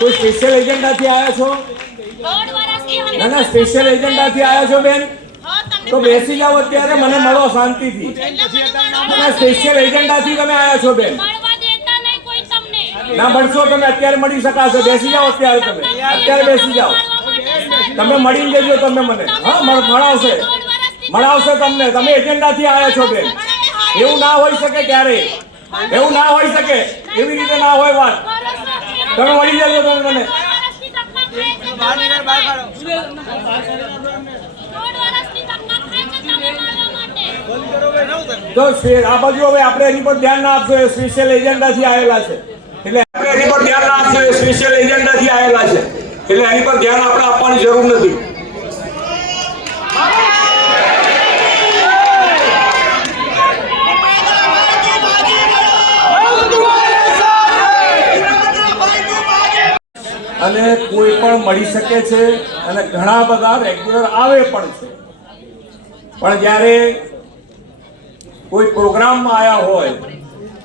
કોઈ સ્પેશિયલ એજન્ડાથી આવ્યા છો? ના ના સ્પેશિયલ એજન્ડાથી આવ્યા છો, બેન? તો બેસી જાઓ અત્યારે, મને મળો શાંતિથી. સ્પેશિયલ એજન્ડાથી તમે આવ્યા છો, બેન. ના મળશો, તમે અત્યારે મળી શકાશે. બેસી જાઓ અત્યારે તમે. અત્યારે બેસી જાઓ. તમે મળીને જજો તમે મને. હા, મળ- મળાવશે. મળાવશે તમને. તમે એજન્ડાથી આવ્યા છો, બેન. એવું ના હોઈ શકે ક્યારે એવું ના હોઈ શકે. એવી રીતે ના હોય વાત. તમે વળી જજો તમે મને. તો સ્પે- આ બાજુ હવે આપણે એની પર ધ્યાન ના સ્પેશિયલ એજન્ડાથી આવેલા છે. એટલે આપણે એની પર ધ્યાન ના સ્પેશિયલ એજન્ડાથી આવેલા છે. એટલે એની પર ધ્યાન આપણે આપવાની જરૂર નથી. અને કોઈ પણ મળી શકે છે અને ઘણા બધા રેગ્યુલર આવે પણ છે. પણ જ્યારે કોઈ પ્રોગ્રામમાં આવ્યા હોય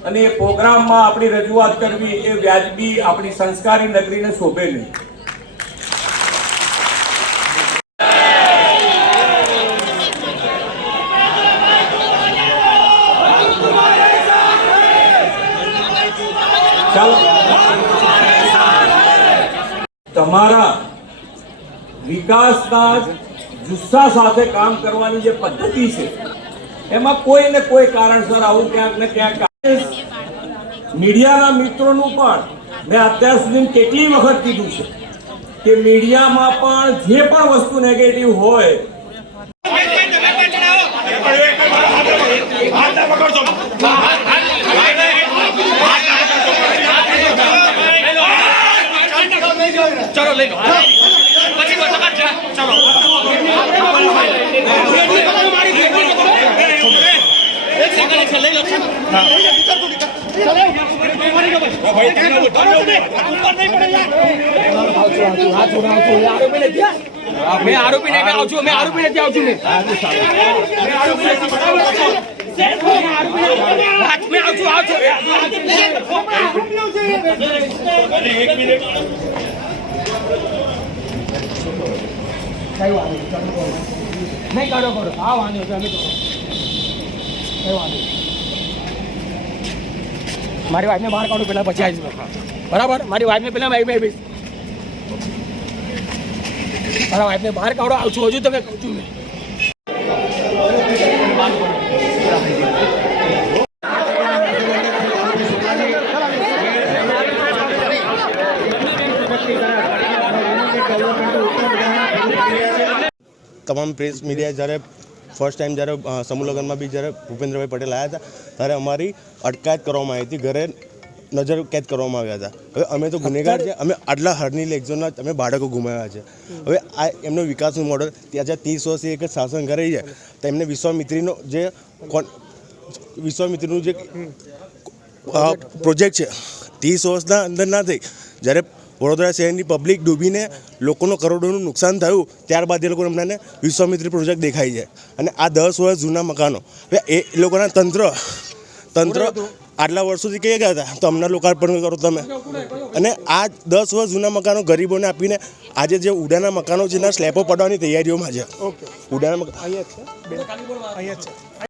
અને એ પ્રોગ્રામમાં આપણી રજૂઆત કરવી એ વ્યાજબી આપણી સંસ્કારી નગરીને શોભે નહીં. ચાલો. તમારા વિકાસના જુસ્સા સાથે કામ કરવાની જે પદ્ધતિ છે, એમાં કોઈ ને કોઈ કારણસર આવું ક્યાંક ને ક્યાંક મીડિયાના મિત્રોનું પણ મેં અત્યાર સુધી કેટલી વખત કીધું છે કે મીડિયામાં પણ જે પણ વસ્તુ નેગેટિવ હોય ચલો લઈ લો પછી વખત છે ચલો એક સેકન્ડ છે લઈ લો મેં આરોપી ને આવું છું મેં આરોપી નથી આવું છું મેં મેં આરોપી નથી બરાબર છે. મેં આવું છું નહીં કરો કરો હા વાંધો છે, અમે તો કઈ વાંધો. મારી વાઈફને બહાર કાઢું પહેલાં પછી આવીશ. બરાબર? મારી વાઈફને પહેલાં મેં આવીશ. મારા વાઈફને બહાર કાઢો આવું છું હજુ તમે કહું છું તમામ પ્રેસ મીડિયા જ્યારે ફર્સ્ટ ટાઈમ જ્યારે સમૂહ લગ્નમાં બી જ્યારે ભૂપેન્દ્રભાઈ પટેલ આવ્યા હતા ત્યારે અમારી અટકાયત કરવામાં આવી હતી ઘરે નજર કેદ કરવામાં આવ્યા હતા. હવે અમે તો ગુનેગાર છે અમે આટલા હરની લેક્ઝોનના અમે બાળકો ગુમાવ્યા છે. હવે આ એમનો વિકાસનું મોડલ ત્યાં જ્યાં ત્રીસ વર્ષથી એક શાસન કરી છે તો એમને વિશ્વામિત્રીનો જે વિશ્વામિત્રીનું જે પ્રોજેક્ટ છે ત્રીસ વર્ષના અંદર ના થઈ જ્યારે વડોદરા શહેરની પબ્લિક ડૂબીને લોકોનો કરોડોનું નુકસાન થયું ત્યારબાદ એ લોકો અમને વિશ્વામિત્રી પ્રોજેક્ટ દેખાય છે. અને આ દસ વર્ષ જૂના મકાનો. હવે એ લોકોના તંત્ર તંત્ર આટલા વર્ષોથી કહી ગયા હતા? તો અમને લોકાર્પણ કરો તમે. અને આ દસ વર્ષ જૂના મકાનો ગરીબોને આપીને આજે જે ઉડાના મકાનો છે એના સ્લેબો પડવાની તૈયારીઓમાં છે. ઉડાના મકાન